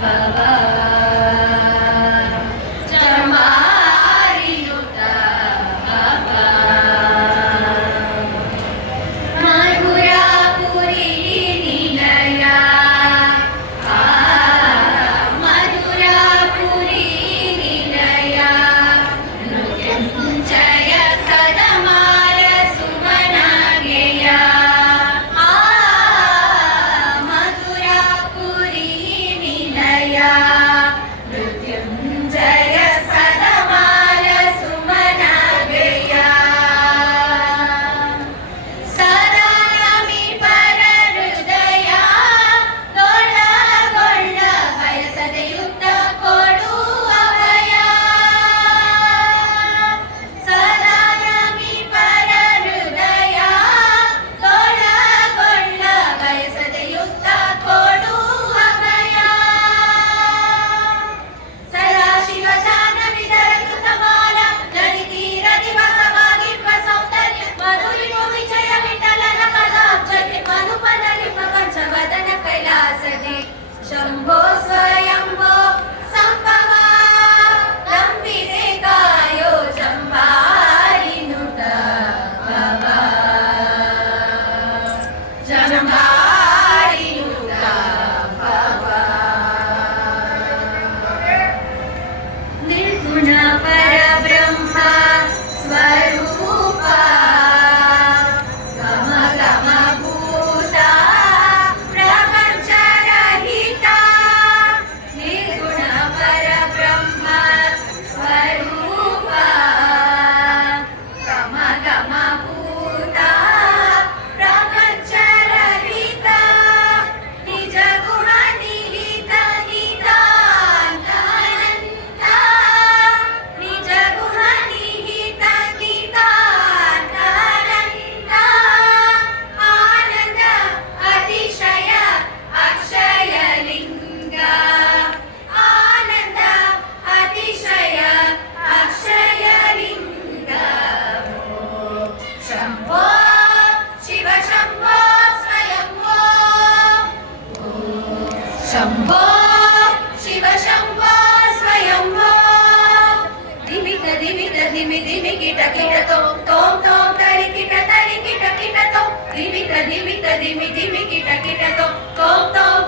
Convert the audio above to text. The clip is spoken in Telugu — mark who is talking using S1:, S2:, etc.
S1: Baba. శంభో శివ శంభో స్వయంభో దిమిక దిమిక దిమి దిమి కిట కిట తోం తోం తోం తరి కిట తరి కిట కిట తోం దిమిక దిమిక దిమి దిమి కిట కిట తోం తోం తోం